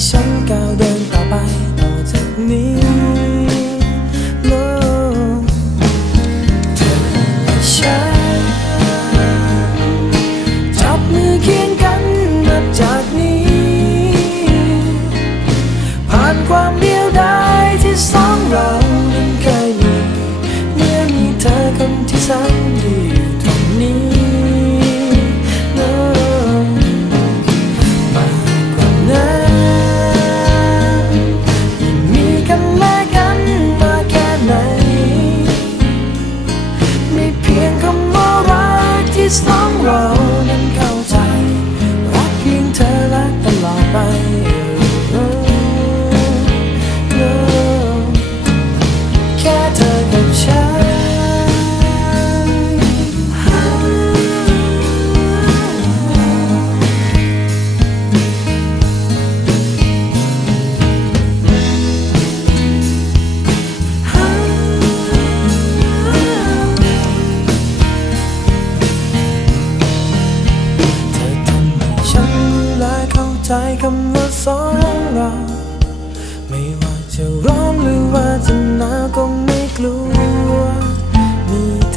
想告的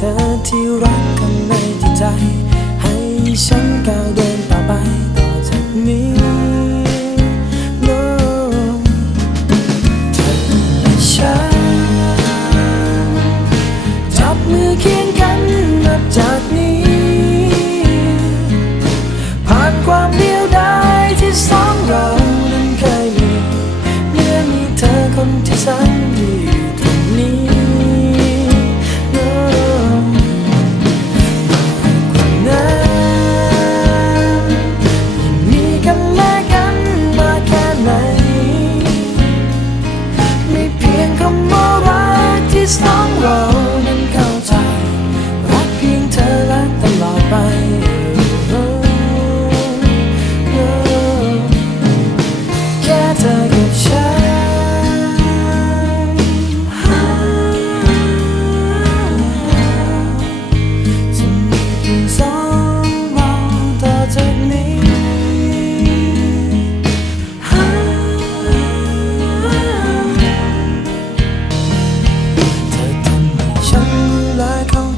ธอที่รักกันในจิตใจ ให้ฉันก้าวเดินต่อไปต่อจากนี้